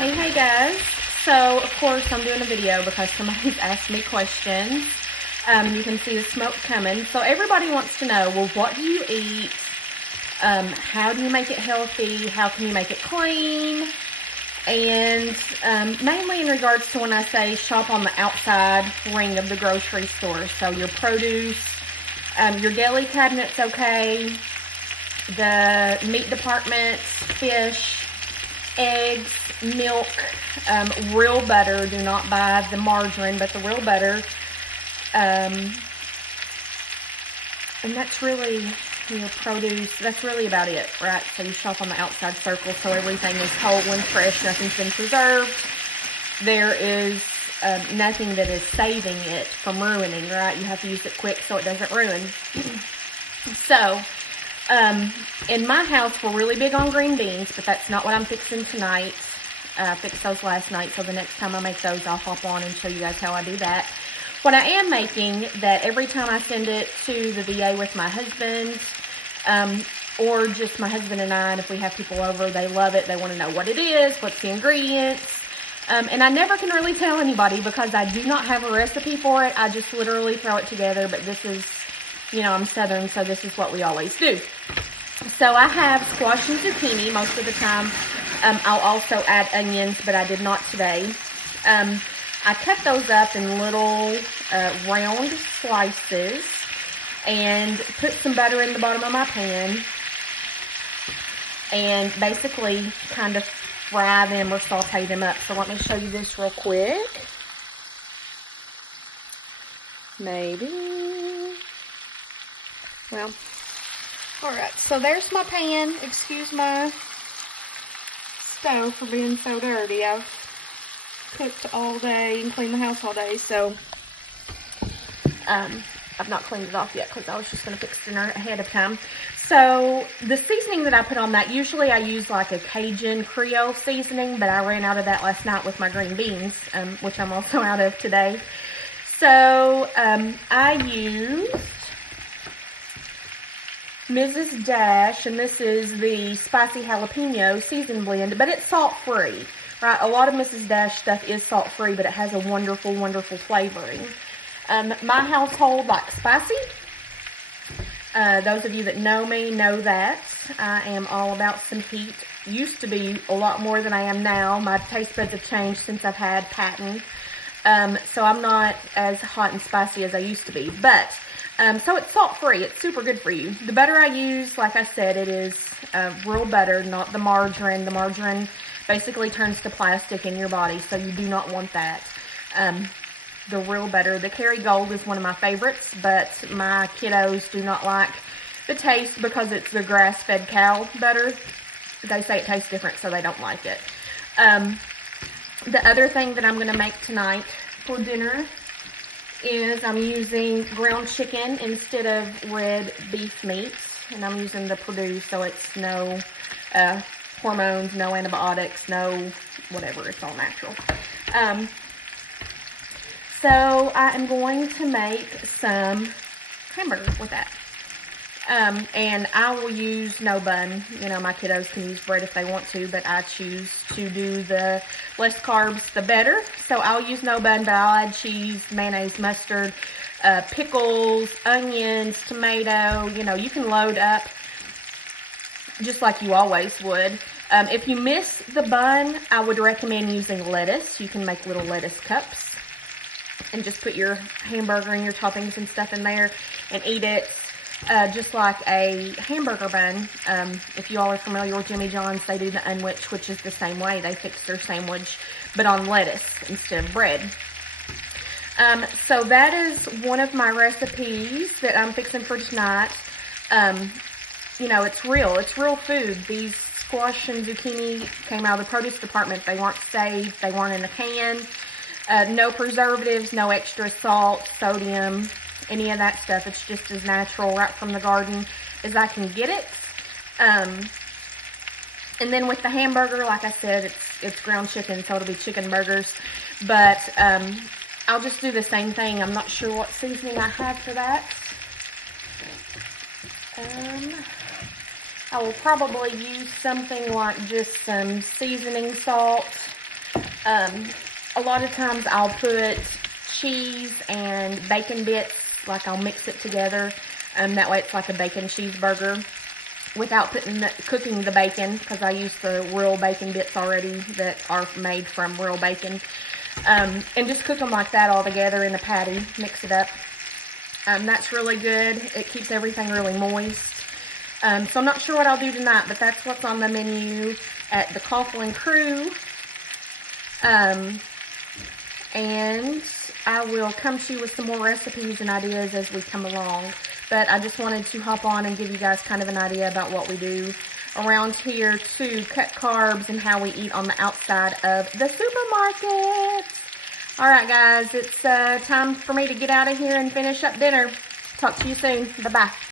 Hey guys. So of course I'm doing a video because somebody's asked me questions. You can see the smoke coming. So everybody wants to know, well, what do you eat? How do you make it healthy? How can you make it clean? And mainly in regards to when I say shop on the outside ring of the grocery store. So your produce, your deli cabinet's okay, the meat department, fish, eggs, milk, real butter. Do not buy the margarine, but the real butter. And that's really your produce. That's really about it, right? So you shop on the outside circle, so everything is whole and fresh. Nothing's been preserved. There is nothing that is saving it from ruining, right? You have to use it quick so it doesn't ruin. So, in my house, we're really big on green beans, but that's not what I'm fixing tonight. I fixed those last night, so the next time I make those, I'll hop on and show you guys how I do that. What I am making, that every time I send it to the VA with my husband, or just my husband and I, and if we have people over, they love it. They want to know what it is, what's the ingredients. And I never can really tell anybody because I do not have a recipe for it. I just literally throw it together, but this is, you know, I'm Southern, so this is what we always do. So I have squash and zucchini most of the time. I'll also add onions, but I did not today. I cut those up in little round slices and put some butter in the bottom of my pan and basically kind of fry them or saute them up. So let me show you this real quick. Maybe. Well, alright, so there's my pan. Excuse my stove for being so dirty. I've cooked all day and cleaned the house all day, so I've not cleaned it off yet because I was just going to fix dinner ahead of time. So the seasoning that I put on that, usually I use like a Cajun Creole seasoning, but I ran out of that last night with my green beans, which I'm also out of today. So I used Mrs. Dash, and this is the spicy jalapeno season blend, but it's salt-free, right? A lot of Mrs. Dash stuff is salt-free, but it has a wonderful, wonderful flavoring. My household likes spicy. Those of you that know me know that. I am all about some heat. Used to be a lot more than I am now. My taste buds have changed since I've had Patton. So I'm not as hot and spicy as I used to be, but so it's salt-free. It's super good for you. The butter I use, like I said, it is real butter, not the margarine. The margarine basically turns to plastic in your body, so you do not want that. The real butter. The Kerrygold is one of my favorites, but my kiddos do not like the taste because it's the grass-fed cow butter. They say it tastes different, so they don't like it. The other thing that I'm going to make tonight for dinner is I'm using ground chicken instead of red beef meat, and I'm using the Purdue, so it's no hormones, no antibiotics, no whatever, it's all natural. So I am going to make some hamburgers with that. And I will use no bun. You know, my kiddos can use bread if they want to, but I choose to do the less carbs, the better. So I'll use no bun, but I'll add cheese, mayonnaise, mustard, pickles, onions, tomato. You know, you can load up just like you always would. If you miss the bun, I would recommend using lettuce. You can make little lettuce cups and just put your hamburger and your toppings and stuff in there and eat it just like a hamburger bun. If you all are familiar with Jimmy John's, they do the unwich, which is the same way. They fix their sandwich, but on lettuce instead of bread. So that is one of my recipes that I'm fixing for tonight. You know, it's real food. These squash and zucchini came out of the produce department. They weren't saved. They weren't in a can. No preservatives, no extra salt, sodium, any of that stuff. It's just as natural right from the garden as I can get it. And then with the hamburger, like I said, it's ground chicken, so it'll be chicken burgers. But I'll just do the same thing. I'm not sure what seasoning I have for that. I will probably use something like just some seasoning salt, A lot of times I'll put cheese and bacon bits, like I'll mix it together. That way it's like a bacon cheeseburger without cooking the bacon, because I use the real bacon bits already that are made from real bacon. And just cook them like that all together in a patty. Mix it up. That's really good. It keeps everything really moist. So I'm not sure what I'll do tonight, but that's what's on the menu at the Coughlin Crew. And I will come to you with some more recipes and ideas as we come along. But I just wanted to hop on and give you guys kind of an idea about what we do around here to cut carbs and how we eat on the outside of the supermarket. Alright guys, it's time for me to get out of here and finish up dinner. Talk to you soon. Bye-bye.